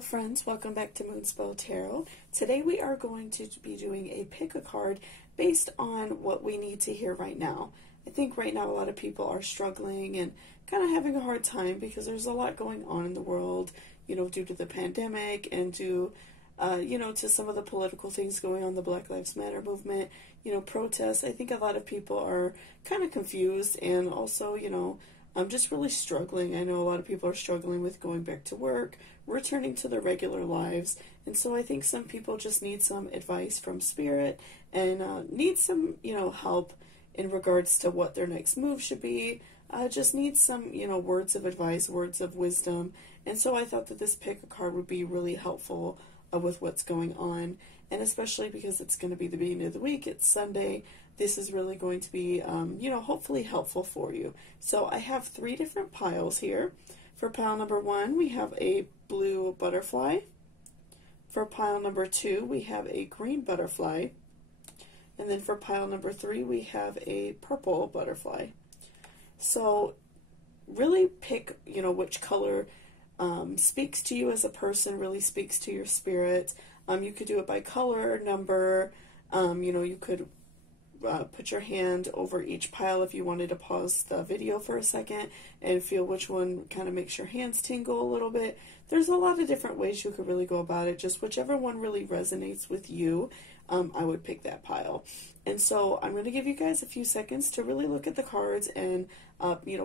Hello friends, welcome back to Moonspell Tarot. Today we are going to be doing a pick a card based on what we need to hear right now. I think right now a lot of people are struggling and kind of having a hard time because there's a lot going on in the world, due to the pandemic and due, to some of the political things going on, the Black Lives Matter movement, protests. I think a lot of people are kind of confused and also, I'm just really struggling. I know a lot of people are struggling with going back to work, returning to their regular lives, and so I think some people just need some advice from Spirit and need some, help in regards to what their next move should be. Just need some, words of advice, words of wisdom, and so I thought that this pick a card would be really helpful with what's going on, and especially because it's going to be the beginning of the week, it's Sunday. This is really going to be, hopefully helpful for you. So I have 3 different piles here. For pile number 1, we have a blue butterfly. For pile number 2, we have a green butterfly. And then for pile number 3, we have a purple butterfly. So really pick, which color speaks to you as a person, really speaks to your spirit. You could do it by color, number, you could put your hand over each pile if you wanted to pause the video for a second and feel which one kind of makes your hands tingle a little bit. There's a lot of different ways you could really go about it. Just whichever one really resonates with you, I would pick that pile. And so I'm going to give you guys a few seconds to really look at the cards and,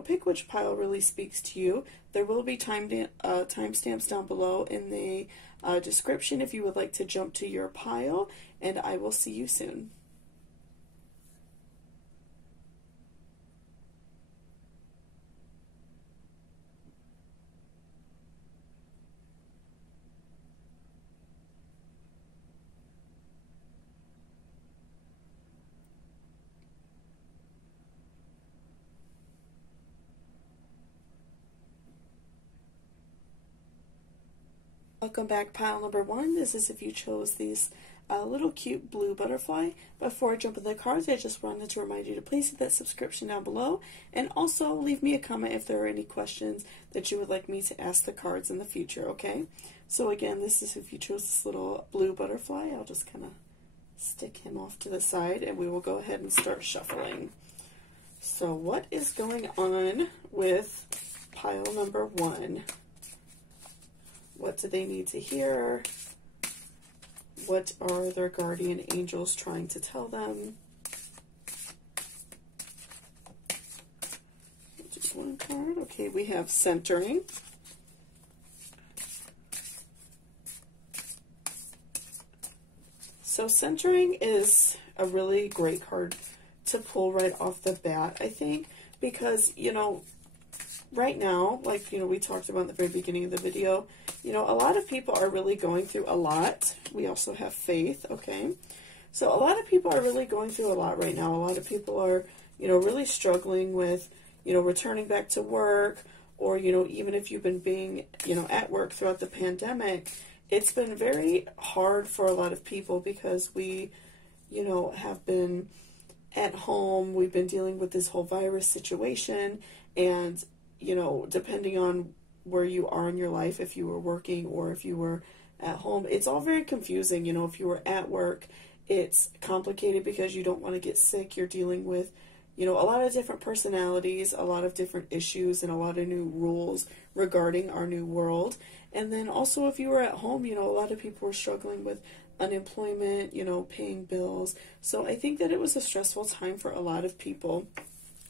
pick which pile really speaks to you. There will be timestamps down below in the description if you would like to jump to your pile, and I will see you soon. Welcome back, pile number 1. This is if you chose these little cute blue butterfly. Before I jump into the cards, I just wanted to remind you to please hit that subscription down below, and also leave me a comment if there are any questions that you would like me to ask the cards in the future, okay? So again, this is if you chose this little blue butterfly. I'll just kind of stick him off to the side, and we will go ahead and start shuffling. So what is going on with pile number 1? What do they need to hear? What are their guardian angels trying to tell them? Just one card. Okay, we have centering. So centering is a really great card to pull right off the bat, I think, because, right now, like, we talked about in the very beginning of the video, a lot of people are really going through a lot. We also have faith, okay? So a lot of people are really going through a lot right now. A lot of people are, really struggling with, returning back to work, or, even if you've been being, at work throughout the pandemic, it's been very hard for a lot of people because we, have been at home. We've been dealing with this whole virus situation, and depending on where you are in your life, if you were working or if you were at home, it's all very confusing. If you were at work, it's complicated because you don't want to get sick. You're dealing with, a lot of different personalities, a lot of different issues, and a lot of new rules regarding our new world. And then also if you were at home, a lot of people were struggling with unemployment, paying bills. So I think that it was a stressful time for a lot of people.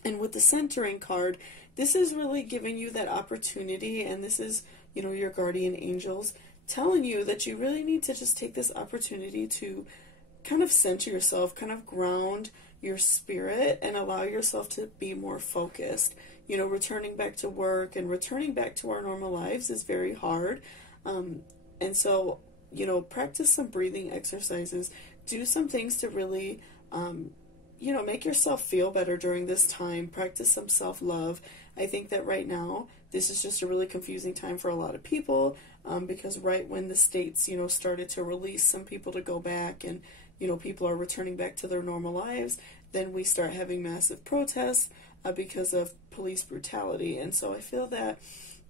And with the centering card, this is really giving you that opportunity, and this is, your guardian angels telling you that you really need to just take this opportunity to kind of center yourself, kind of ground your spirit, and allow yourself to be more focused. Returning back to work and returning back to our normal lives is very hard. And so, practice some breathing exercises. Do some things to really, make yourself feel better during this time. Practice some self-love. I think that right now, this is just a really confusing time for a lot of people, because right when the states, started to release some people to go back and, people are returning back to their normal lives, then we start having massive protests because of police brutality. And so I feel that,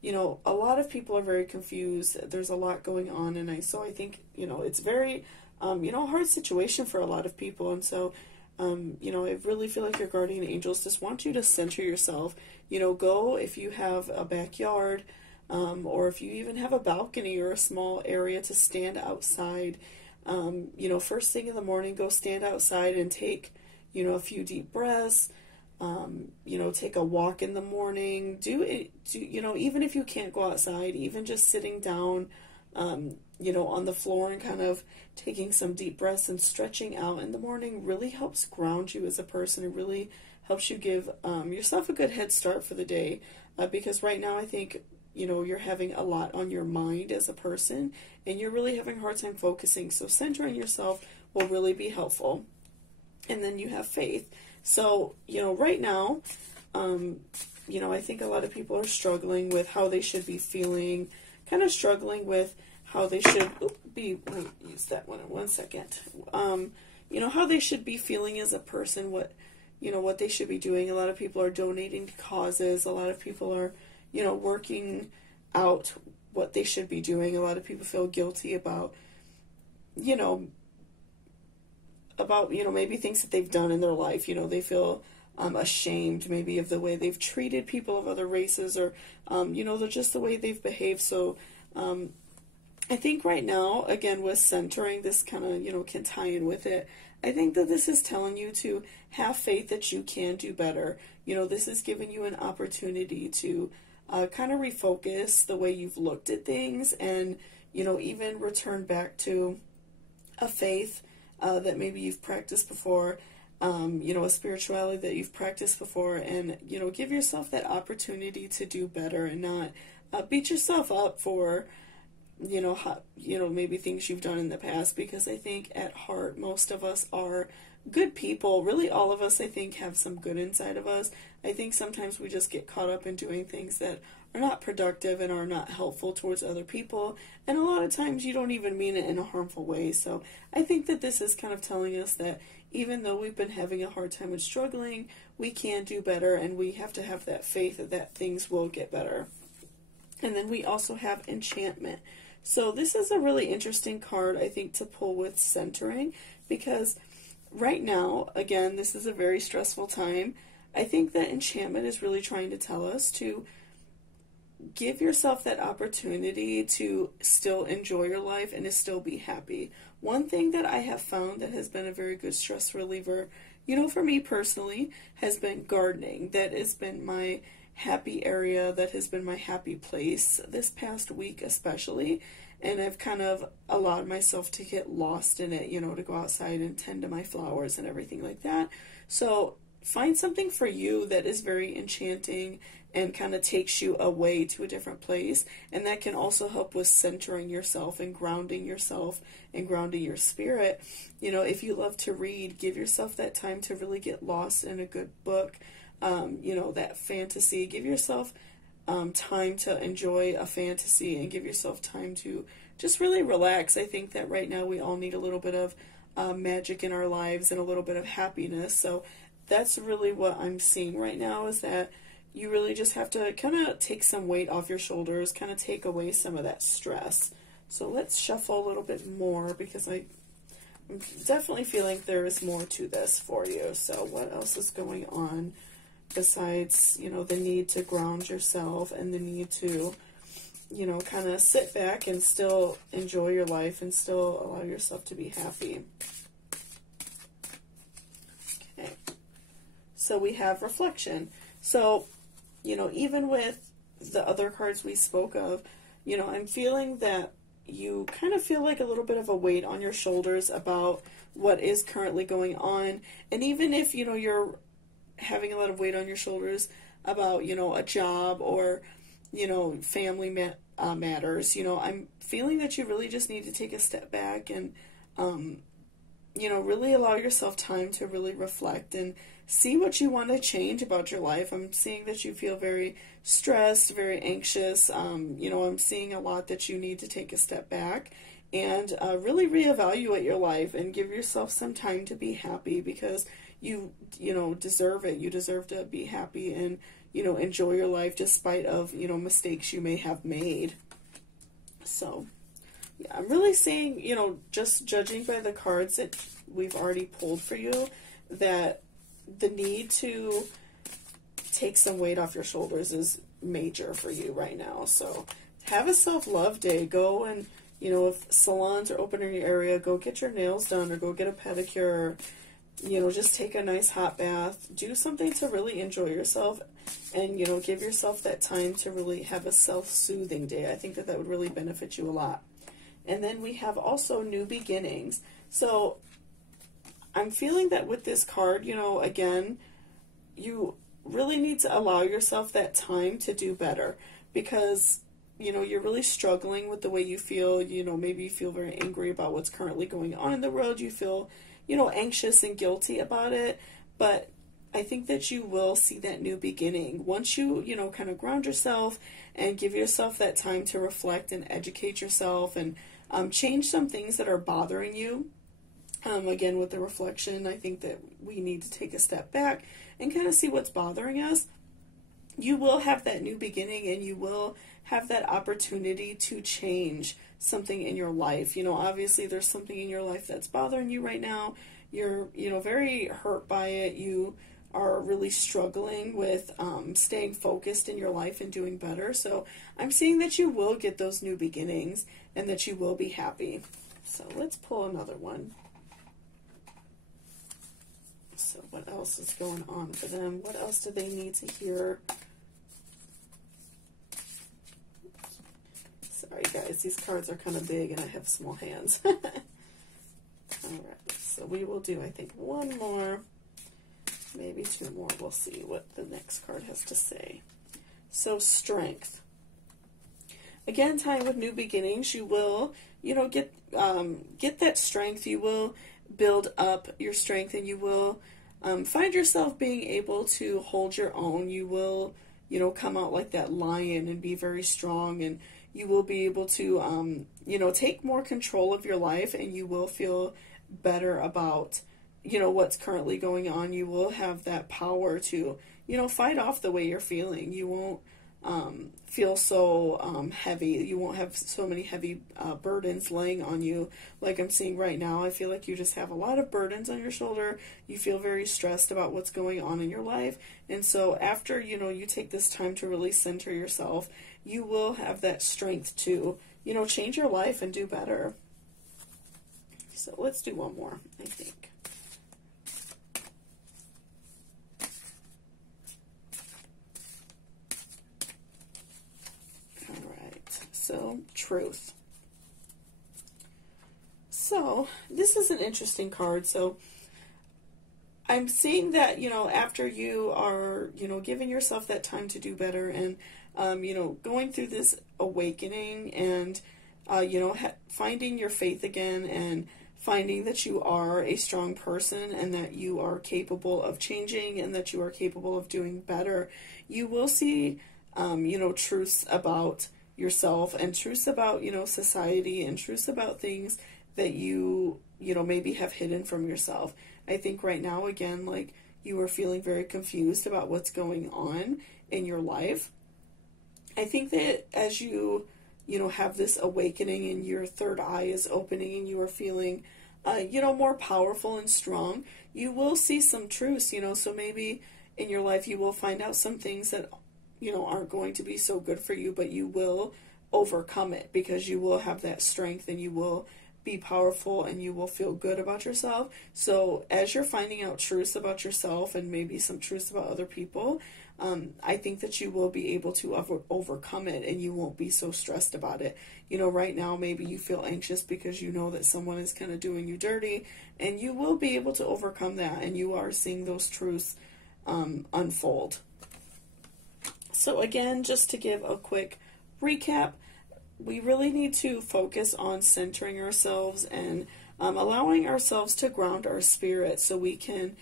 a lot of people are very confused. There's a lot going on, and so I think, it's very, a hard situation for a lot of people. And so, I really feel like your guardian angels just want you to center yourself. Go if you have a backyard, or if you even have a balcony or a small area to stand outside. First thing in the morning, go stand outside and take, a few deep breaths. Take a walk in the morning. Even if you can't go outside, even just sitting down, on the floor and kind of taking some deep breaths and stretching out in the morning really helps ground you as a person. It really helps you give yourself a good head start for the day, because right now I think, you're having a lot on your mind as a person, and you're really having a hard time focusing. So centering yourself will really be helpful. And then you have faith. So, right now, I think a lot of people are struggling with how they should be feeling, kind of struggling with how they should be, let me use that one in 1 second, how they should be feeling as a person, what they should be doing. A lot of people are donating to causes. A lot of people are, working out what they should be doing. A lot of people feel guilty about, maybe things that they've done in their life. They feel ashamed maybe of the way they've treated people of other races, or, just the way they've behaved. So I think right now, again, with centering, this kind of, can tie in with it. I think that this is telling you to have faith that you can do better. This is giving you an opportunity to kind of refocus the way you've looked at things, and, even return back to a faith that maybe you've practiced before, a spirituality that you've practiced before, and, give yourself that opportunity to do better and not beat yourself up for, maybe things you've done in the past, because I think at heart, most of us are good people. Really, all of us, I think, have some good inside of us. I think sometimes we just get caught up in doing things that are not productive and are not helpful towards other people, and a lot of times you don't even mean it in a harmful way. So I think that this is kind of telling us that even though we've been having a hard time and struggling, we can do better, and we have to have that faith that things will get better. And then we also have enchantment. So this is a really interesting card, I think, to pull with centering, because right now, again, this is a very stressful time. I think that enchantment is really trying to tell us to give yourself that opportunity to still enjoy your life and to still be happy. One thing that I have found that has been a very good stress reliever, for me personally, has been gardening. That has been my happy area, that has been my happy place this past week especially, and I've kind of allowed myself to get lost in it, to go outside and tend to my flowers and everything like that. So find something for you that is very enchanting and kind of takes you away to a different place, and that can also help with centering yourself and grounding yourself and grounding your spirit. If you love to read, give yourself that time to really get lost in a good book. That fantasy, give yourself time to enjoy a fantasy, and give yourself time to just really relax. I think that right now we all need a little bit of magic in our lives and a little bit of happiness. So that's really what I'm seeing right now, is that you really just have to kind of take some weight off your shoulders, kind of take away some of that stress. So let's shuffle a little bit more, because I'm definitely feeling there is more to this for you. So what else is going on besides, the need to ground yourself and the need to, kind of sit back and still enjoy your life and still allow yourself to be happy? Okay. So we have reflection. So, even with the other cards we spoke of, I'm feeling that you kind of feel like a little bit of a weight on your shoulders about what is currently going on. And even if, you're having a lot of weight on your shoulders about, a job or, family matters, I'm feeling that you really just need to take a step back and, really allow yourself time to really reflect and see what you want to change about your life. I'm seeing that you feel very stressed, very anxious. I'm seeing a lot that you need to take a step back and really reevaluate your life and give yourself some time to be happy, because you deserve it. You deserve to be happy, and enjoy your life despite of, mistakes you may have made. So, yeah, I'm really seeing, just judging by the cards that we've already pulled for you, that the need to take some weight off your shoulders is major for you right now. So have a self-love day. Go and, if salons are open in your area, go get your nails done or go get a pedicure. Just take a nice hot bath. Do something to really enjoy yourself and, give yourself that time to really have a self-soothing day. I think that that would really benefit you a lot. And then we have also new beginnings. So I'm feeling that with this card, again, you really need to allow yourself that time to do better because, you're really struggling with the way you feel. Maybe you feel very angry about what's currently going on in the world. You feel, anxious and guilty about it. But I think that you will see that new beginning. Once you, kind of ground yourself and give yourself that time to reflect and educate yourself and change some things that are bothering you. Again, with the reflection, I think that we need to take a step back and kind of see what's bothering us. You will have that new beginning and you will have that opportunity to change something in your life. Obviously there's something in your life that's bothering you right now. You're, very hurt by it. You are really struggling with staying focused in your life and doing better. So I'm seeing that you will get those new beginnings and that you will be happy. So let's pull another one. So what else is going on for them? What else do they need to hear? Sorry guys, these cards are kind of big and I have small hands. Alright, so we will do, I think, one more, maybe two more. We'll see what the next card has to say. So strength. Again, tying with new beginnings, you will, get that strength. You will build up your strength and you will find yourself being able to hold your own. You will, come out like that lion and be very strong, and you will be able to, take more control of your life, and you will feel better about, what's currently going on. You will have that power to, fight off the way you're feeling. You won't feel so heavy. You won't have so many heavy burdens laying on you like I'm seeing right now. I feel like you just have a lot of burdens on your shoulder. You feel very stressed about what's going on in your life. And so after, you take this time to really center yourself, you will have that strength to, change your life and do better. So let's do one more, I think. So, truth. So, this is an interesting card. So, I'm seeing that, after you are, giving yourself that time to do better and, going through this awakening and, finding your faith again and finding that you are a strong person and that you are capable of changing and that you are capable of doing better, you will see, truths about yourself and truths about, society and truths about things that you, maybe have hidden from yourself. I think right now, again, like you are feeling very confused about what's going on in your life. I think that as you, have this awakening and your third eye is opening and you are feeling, more powerful and strong, you will see some truths, so maybe in your life you will find out some things that aren't going to be so good for you, but you will overcome it because you will have that strength and you will be powerful and you will feel good about yourself. So as you're finding out truths about yourself and maybe some truths about other people, I think that you will be able to overcome it and you won't be so stressed about it. Right now maybe you feel anxious because you know that someone is kind of doing you dirty, and you will be able to overcome that, and you are seeing those truths unfold. So again, just to give a quick recap, we really need to focus on centering ourselves and allowing ourselves to ground our spirit so we can,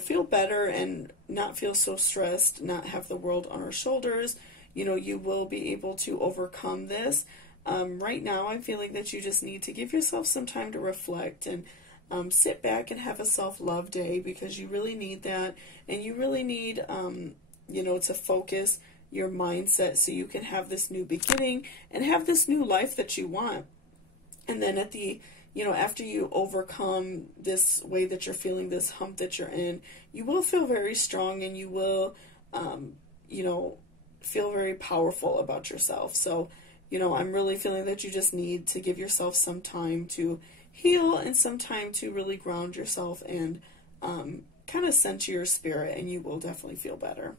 feel better and not feel so stressed, not have the world on our shoulders. You will be able to overcome this. Right now, I'm feeling that you just need to give yourself some time to reflect and sit back and have a self-love day because you really need that, and you really need to focus your mindset so you can have this new beginning and have this new life that you want. And then at the, after you overcome this way that you're feeling, this hump that you're in, you will feel very strong, and you will, feel very powerful about yourself. So, I'm really feeling that you just need to give yourself some time to heal and some time to really ground yourself and kind of center your spirit, and you will definitely feel better.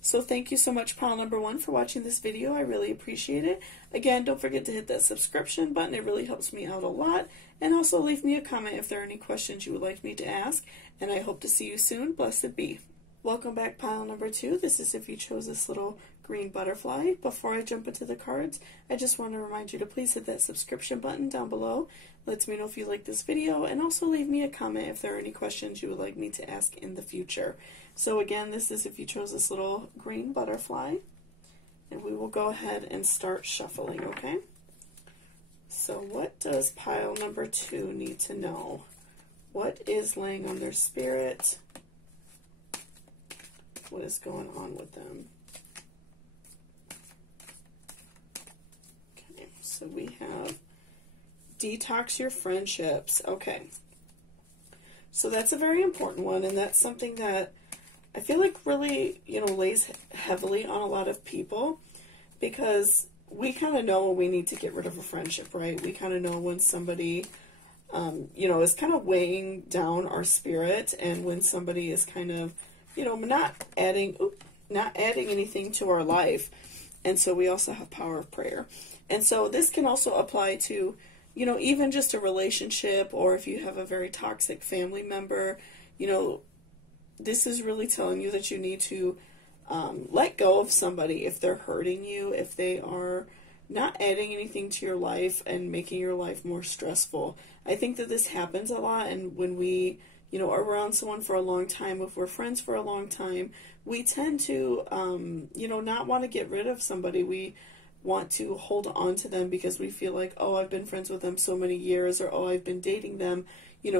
So thank you so much, pile number 1, for watching this video. I really appreciate it. Again, don't forget to hit that subscription button. It really helps me out a lot. And also leave me a comment if there are any questions you would like me to ask. And I hope to see you soon. Blessed be. Welcome back, pile number 2. This is if you chose this little green butterfly. Before I jump into the cards, I just want to remind you to please hit that subscription button down below. Lets me know if you like this video, and also leave me a comment if there are any questions you would like me to ask in the future. So again, this is if you chose this little green butterfly, and we will go ahead and start shuffling, okay? So what does pile number 2 need to know? What is laying on their spirit? What is going on with them? Okay, so we have detox your friendships. Okay. So that's a very important one, and that's something that I feel like really, lays heavily on a lot of people, because we kind of know when we need to get rid of a friendship, right? We kind of know when somebody, is kind of weighing down our spirit, and when somebody is kind of, not adding anything to our life. And so we also have power of prayer. And so this can also apply to, even just a relationship, or if you have a very toxic family member, this is really telling you that you need to let go of somebody if they're hurting you, if they are not adding anything to your life and making your life more stressful. I think that this happens a lot, and when we, are around someone for a long time, if we're friends for a long time, we tend to, not want to get rid of somebody. We want to hold on to them because we feel like, oh, I've been friends with them so many years, or, oh, I've been dating them,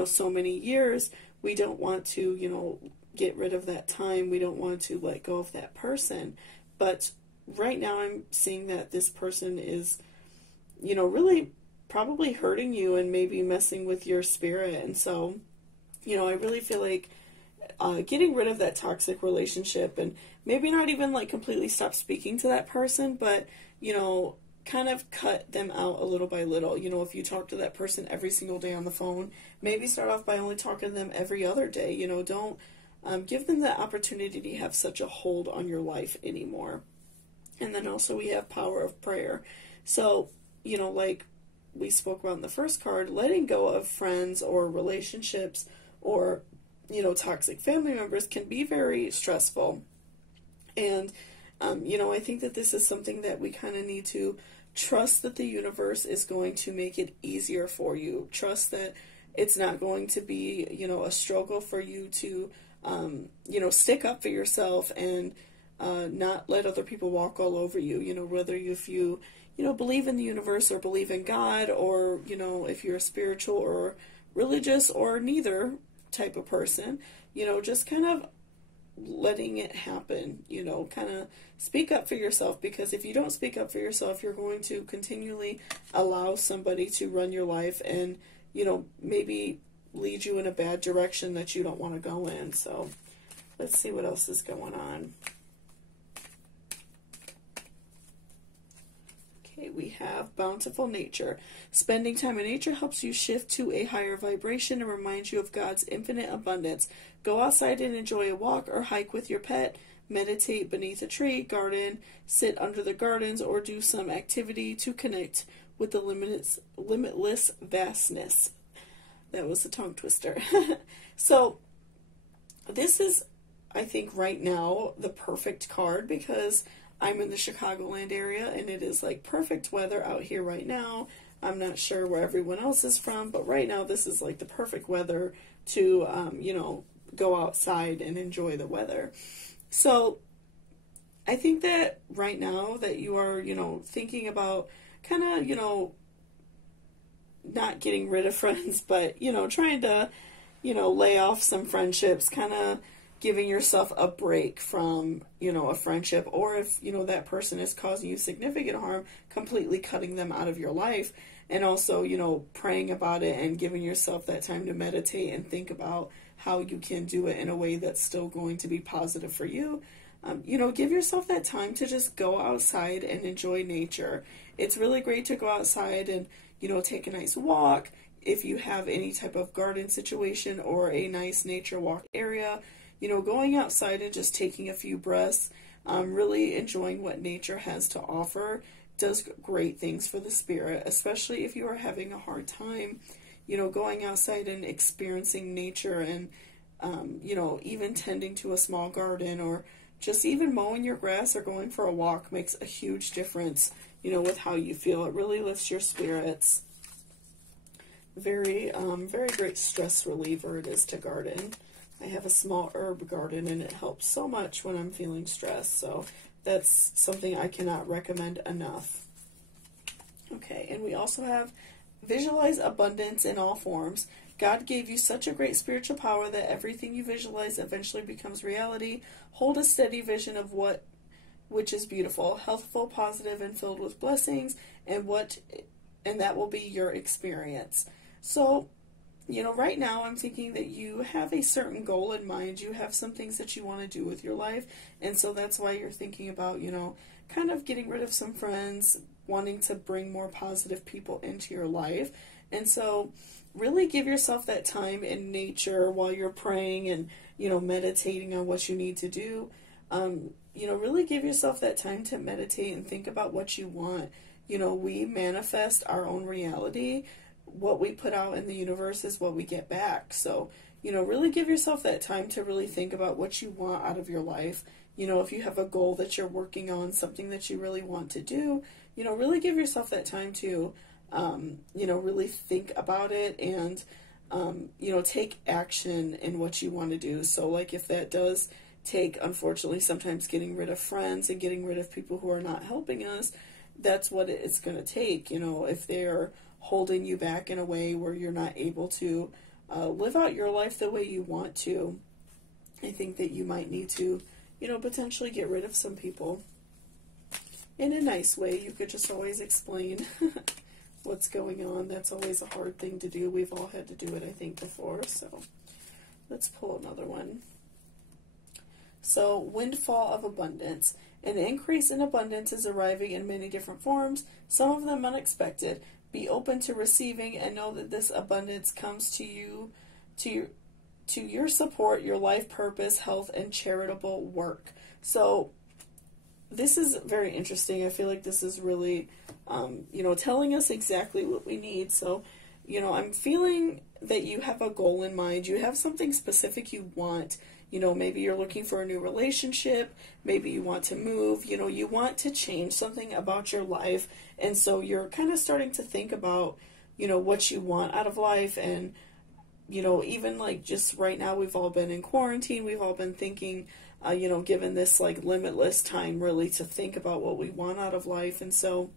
so many years. We don't want to, get rid of that time. We don't want to let go of that person. But right now I'm seeing that this person is, really probably hurting you and maybe messing with your spirit. And so, I really feel like getting rid of that toxic relationship, and maybe not even like completely stop speaking to that person, but, kind of cut them out a little by little. If you talk to that person every single day on the phone, maybe start off by only talking to them every other day. Don't give them the opportunity to have such a hold on your life anymore. And then also we have power of prayer. So, like we spoke about in the first card, letting go of friends or relationships or, toxic family members can be very stressful. And, I think that this is something that we kind of need to trust that the universe is going to make it easier for you. Trust that it's not going to be, a struggle for you to, stick up for yourself and not let other people walk all over you. Whether if you, believe in the universe or believe in God, or, if you're a spiritual or religious or neither type of person, just kind of letting it happen, kind of speak up for yourself, because if you don't speak up for yourself, you're going to continually allow somebody to run your life and, maybe lead you in a bad direction that you don't want to go in. So let's see what else is going on. Okay, we have bountiful nature. Spending time in nature helps you shift to a higher vibration and reminds you of God's infinite abundance. Go outside and enjoy a walk or hike with your pet. Meditate beneath a tree, garden, sit under the gardens, or do some activity to connect with the limitless vastness. That was a tongue twister. So this is, I think, right now the perfect card, because I'm in the Chicagoland area and it is like perfect weather out here right now. I'm not sure where everyone else is from, but right now this is like the perfect weather to, go outside and enjoy the weather. So I think that right now that you are, thinking about kind of, not getting rid of friends, but, trying to, lay off some friendships, kind of, giving yourself a break from, a friendship, or if, that person is causing you significant harm, completely cutting them out of your life. And also, praying about it and giving yourself that time to meditate and think about how you can do it in a way that's still going to be positive for you. Give yourself that time to just go outside and enjoy nature. It's really great to go outside and, take a nice walk. If you have any type of garden situation or a nice nature walk area, going outside and just taking a few breaths, really enjoying what nature has to offer does great things for the spirit, especially if you are having a hard time, going outside and experiencing nature and, even tending to a small garden or just even mowing your grass or going for a walk makes a huge difference, with how you feel. It really lifts your spirits. Very, very great stress reliever it is to garden. I have a small herb garden and it helps so much when I'm feeling stressed. So that's something I cannot recommend enough. Okay, and we also have visualize abundance in all forms. God gave you such a great spiritual power that everything you visualize eventually becomes reality. Hold a steady vision of which is beautiful, healthful, positive, and filled with blessings, and that will be your experience. So, right now I'm thinking that you have a certain goal in mind. You have some things that you want to do with your life, and so that's why you're thinking about, kind of getting rid of some friends, wanting to bring more positive people into your life. And so really give yourself that time in nature while you're praying and, meditating on what you need to do. Really give yourself that time to meditate and think about what you want. We manifest our own reality. What we put out in the universe is what we get back. So, really give yourself that time to really think about what you want out of your life. If you have a goal that you're working on, something that you really want to do, really give yourself that time to, really think about it and, take action in what you want to do. So, like, if that does take, unfortunately, sometimes getting rid of friends and getting rid of people who are not helping us, that's what it's going to take. If they're holding you back in a way where you're not able to live out your life the way you want to, I think that you might need to, potentially get rid of some people. In a nice way, you could just always explain what's going on. That's always a hard thing to do. We've all had to do it, I think, before. So let's pull another one. So, windfall of abundance. An increase in abundance is arriving in many different forms, some of them unexpected. Be open to receiving and know that this abundance comes to you, to your support, your life purpose, health, and charitable work. So this is very interesting. I feel like this is really, telling us exactly what we need. So, I'm feeling that you have a goal in mind. You have something specific you want. Maybe you're looking for a new relationship. Maybe you want to move. You want to change something about your life. And so you're kind of starting to think about, what you want out of life. And, even like just right now, we've all been in quarantine. We've all been thinking, given this like limitless time really to think about what we want out of life. And so,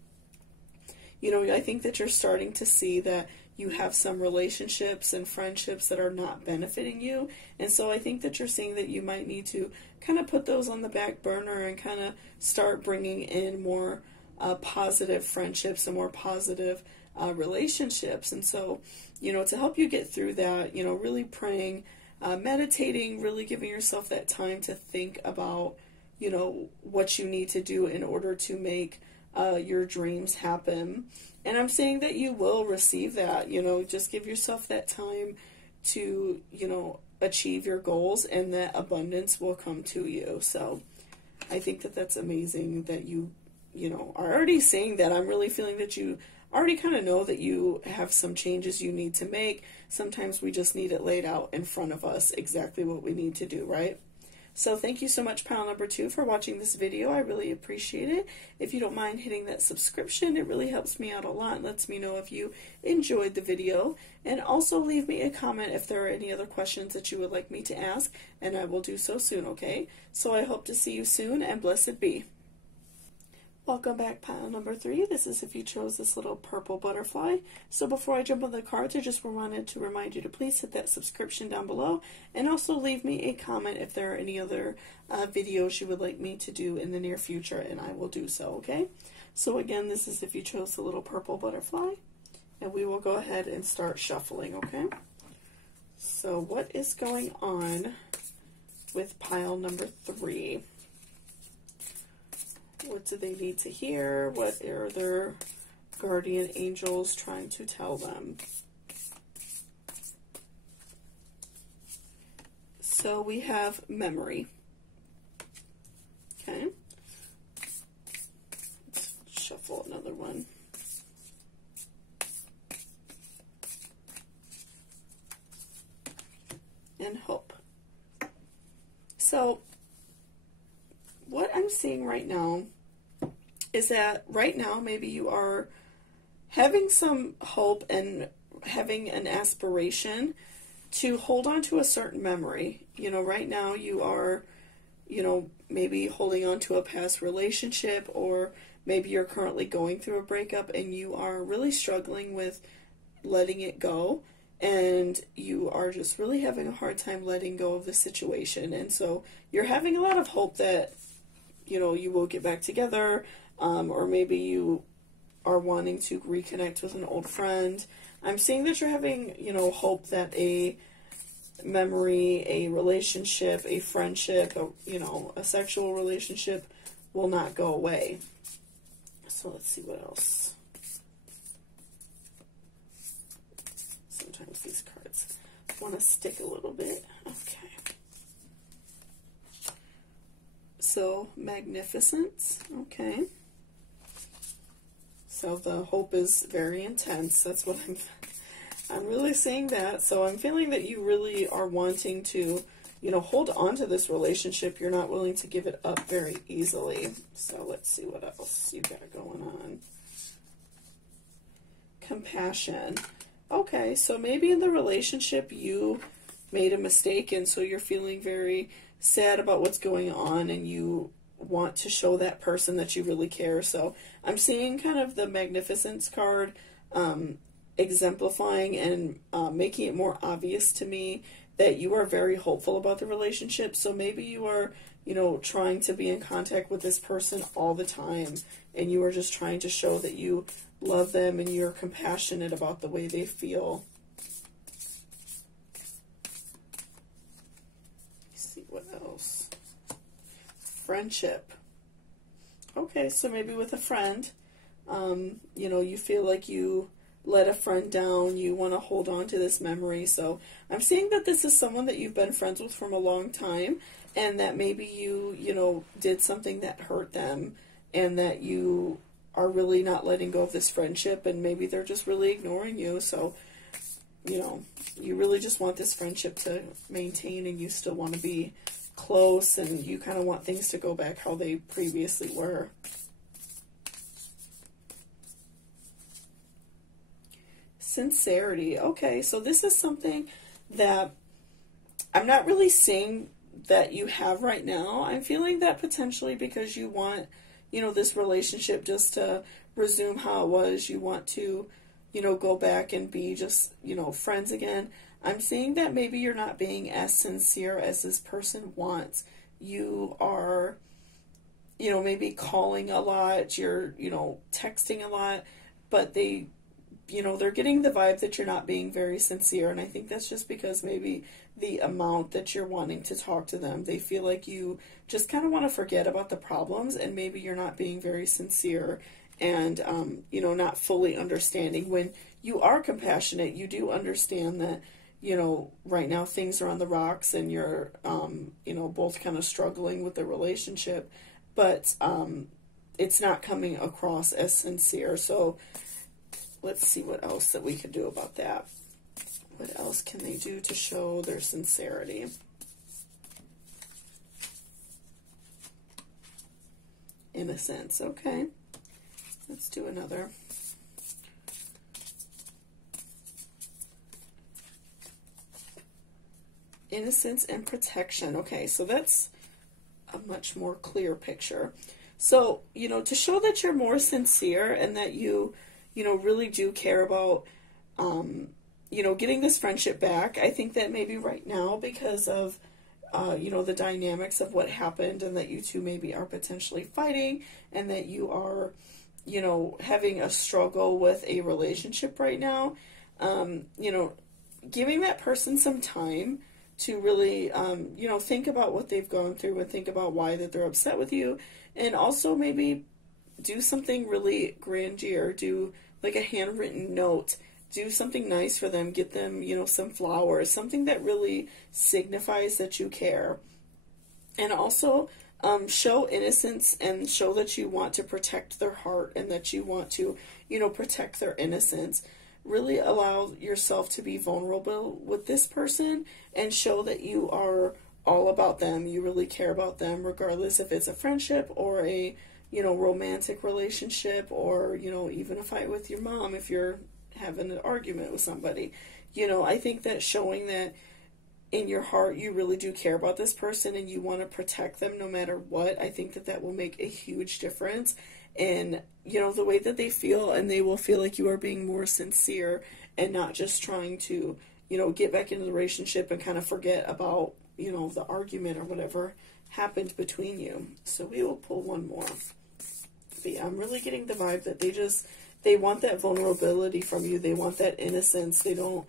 I think that you're starting to see that you have some relationships and friendships that are not benefiting you. And so I think that you're seeing that you might need to kind of put those on the back burner and kind of start bringing in more positive friendships and more positive relationships. And so, to help you get through that, really praying, meditating, really giving yourself that time to think about, what you need to do in order to make your dreams happen. And I'm saying that you will receive that, just give yourself that time to, achieve your goals, and that abundance will come to you. So I think that that's amazing that you are already saying that. I'm really feeling that you already kind of know that you have some changes you need to make. Sometimes we just need it laid out in front of us, exactly what we need to do, right? So thank you so much, pile number 2, for watching this video. I really appreciate it. If you don't mind hitting that subscription, it really helps me out a lot and lets me know if you enjoyed the video. And also leave me a comment if there are any other questions that you would like me to ask, and I will do so soon, okay? So I hope to see you soon, and blessed be. Welcome back, pile number 3. This is if you chose this little purple butterfly. So before I jump on the cards, I just wanted to remind you to please hit that subscription down below, and also leave me a comment if there are any other videos you would like me to do in the near future, and I will do so, okay? So again, this is if you chose the little purple butterfly, and we will go ahead and start shuffling, okay? So what is going on with pile number 3? What do they need to hear? What are their guardian angels trying to tell them? So we have memory. Okay. Let's shuffle another one. And hope. So what I'm seeing right now is that right now maybe you are having some hope and having an aspiration to hold on to a certain memory. You know, right now you are, you know, maybe holding on to a past relationship, or maybe you're currently going through a breakup and you are really struggling with letting it go, and you are just really having a hard time letting go of the situation. And so you're having a lot of hope that, you know, you will get back together, or maybe you are wanting to reconnect with an old friend. I'm seeing that you're having, you know, hope that a memory, a relationship, a friendship, you know, a sexual relationship will not go away. So let's see what else. Sometimes these cards want to stick a little bit. Okay. So, magnificence, okay. So the hope is very intense. That's what I'm really seeing that. So I'm feeling that you really are wanting to, you know, hold on to this relationship. You're not willing to give it up very easily. So let's see what else you got going on. Compassion. Okay, so maybe in the relationship you made a mistake, and so you're feeling very sad about what's going on, and you want to show that person that you really care. So I'm seeing kind of the magnificence card exemplifying and making it more obvious to me that you are very hopeful about the relationship. So maybe you are, you know, trying to be in contact with this person all the time, and you are just trying to show that you love them and you're compassionate about the way they feel. What else? Friendship. Okay, so maybe with a friend, you know, you feel like you let a friend down, you want to hold on to this memory. So I'm seeing that this is someone that you've been friends with from a long time, and that maybe you know, did something that hurt them, and that you are really not letting go of this friendship, and maybe they're just really ignoring you. So, you know, you really just want this friendship to maintain, and you still want to be close, and you kind of want things to go back how they previously were. Sincerity. Okay, so this is something that I'm not really seeing that you have right now. I'm feeling that potentially because you want, you know, this relationship just to resume how it was. You want to, you know, go back and be just, you know, friends again. I'm seeing that maybe you're not being as sincere as this person wants. You are, you know, maybe calling a lot, you're, you know, texting a lot, but they, you know, they're getting the vibe that you're not being very sincere. And I think that's just because maybe the amount that you're wanting to talk to them, they feel like you just kind of want to forget about the problems, and maybe you're not being very sincere and, you know, not fully understanding. When you are compassionate, you do understand that, you know, right now things are on the rocks, and you're, you know, both kind of struggling with the relationship, but it's not coming across as sincere. So let's see what else that we could do about that. What else can they do to show their sincerity? Innocence. Okay. Let's do another. Innocence and protection. Okay, so that's a much more clear picture. So, to show that you're more sincere and that you really do care about, getting this friendship back. I think that maybe right now, because of, the dynamics of what happened, and that you two maybe are potentially fighting, and that you are, having a struggle with a relationship right now, giving that person some time to really, think about what they've gone through and think about why that they're upset with you, and also maybe do something really grandeur, do like a handwritten note, do something nice for them, get them, some flowers, something that really signifies that you care. And also show innocence and show that you want to protect their heart and that you want to, protect their innocence. Really allow yourself to be vulnerable with this person and show that you are all about them. You really care about them, regardless if it's a friendship or a, romantic relationship, or, even a fight with your mom if you're having an argument with somebody. I think that showing that in your heart you really do care about this person and you want to protect them no matter what, I think that that will make a huge difference in, the way that they feel, and they will feel like you are being more sincere and not just trying to, get back into the relationship and kind of forget about, the argument or whatever happened between you. So we will pull one more. But yeah, I'm really getting the vibe that they want that vulnerability from you. They want that innocence. They don't,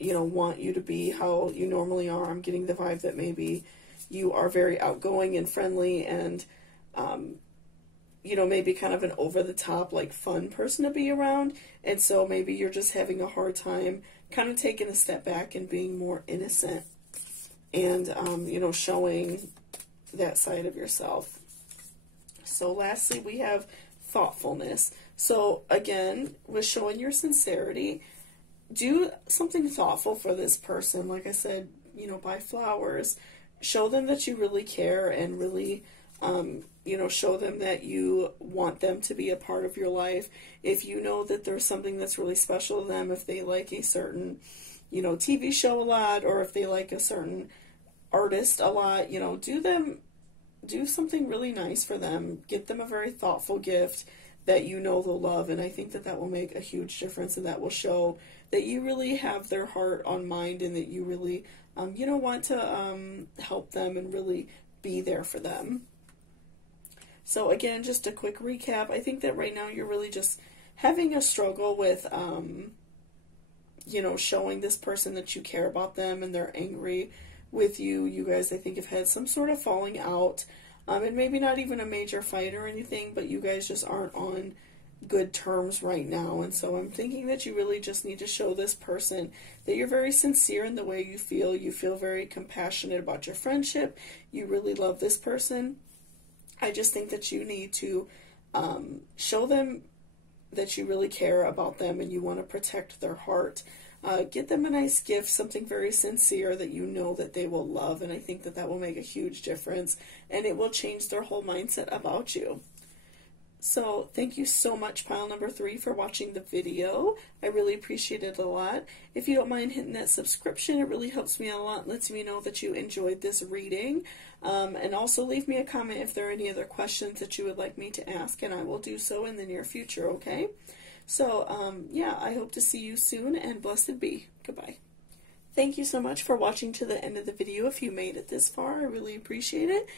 want you to be how you normally are. I'm getting the vibe that maybe you are very outgoing and friendly and, maybe kind of an over-the-top, like, fun person to be around. And so maybe you're just having a hard time kind of taking a step back and being more innocent and, showing that side of yourself. So lastly, we have thoughtfulness. So again, with showing your sincerity, do something thoughtful for this person. Like I said, buy flowers. Show them that you really care and really, show them that you want them to be a part of your life. If you know that there's something that's really special to them, if they like a certain, TV show a lot, or if they like a certain artist a lot, do something really nice for them. Get them a very thoughtful gift that they'll love, and I think that that will make a huge difference, and that will show that you really have their heart on mind, and that you really, want to help them and really be there for them. So again, just a quick recap. I think that right now you're really just having a struggle with, showing this person that you care about them, and they're angry with you. You guys, I think, have had some sort of falling out. And maybe not even a major fight or anything, but you guys just aren't on good terms right now. And so I'm thinking that you really just need to show this person that you're very sincere in the way you feel. You feel very compassionate about your friendship. You really love this person. I just think that you need to show them that you really care about them and you want to protect their heart. Get them a nice gift, something very sincere that that they will love, and I think that that will make a huge difference, and it will change their whole mindset about you. So thank you so much, pile number 3, for watching the video. I really appreciate it a lot. If you don't mind hitting that subscription, it really helps me a lot, lets me know that you enjoyed this reading. And also leave me a comment if there are any other questions that you would like me to ask, and I will do so in the near future, okay? So, yeah, I hope to see you soon, and blessed be. Goodbye. Thank you so much for watching to the end of the video. If you made it this far, I really appreciate it.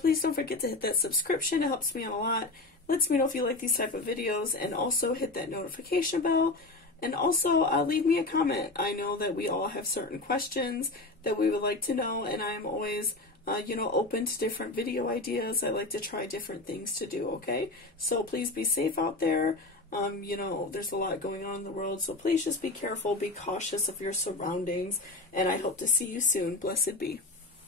Please don't forget to hit that subscription. It helps me out a lot. Lets me know if you like these type of videos, and also hit that notification bell. And also, leave me a comment. I know that we all have certain questions that we would like to know, and I'm always, open to different video ideas. I like to try different things to do, okay? So please be safe out there. There's a lot going on in the world, so please just be careful, be cautious of your surroundings, and I hope to see you soon. Blessed be.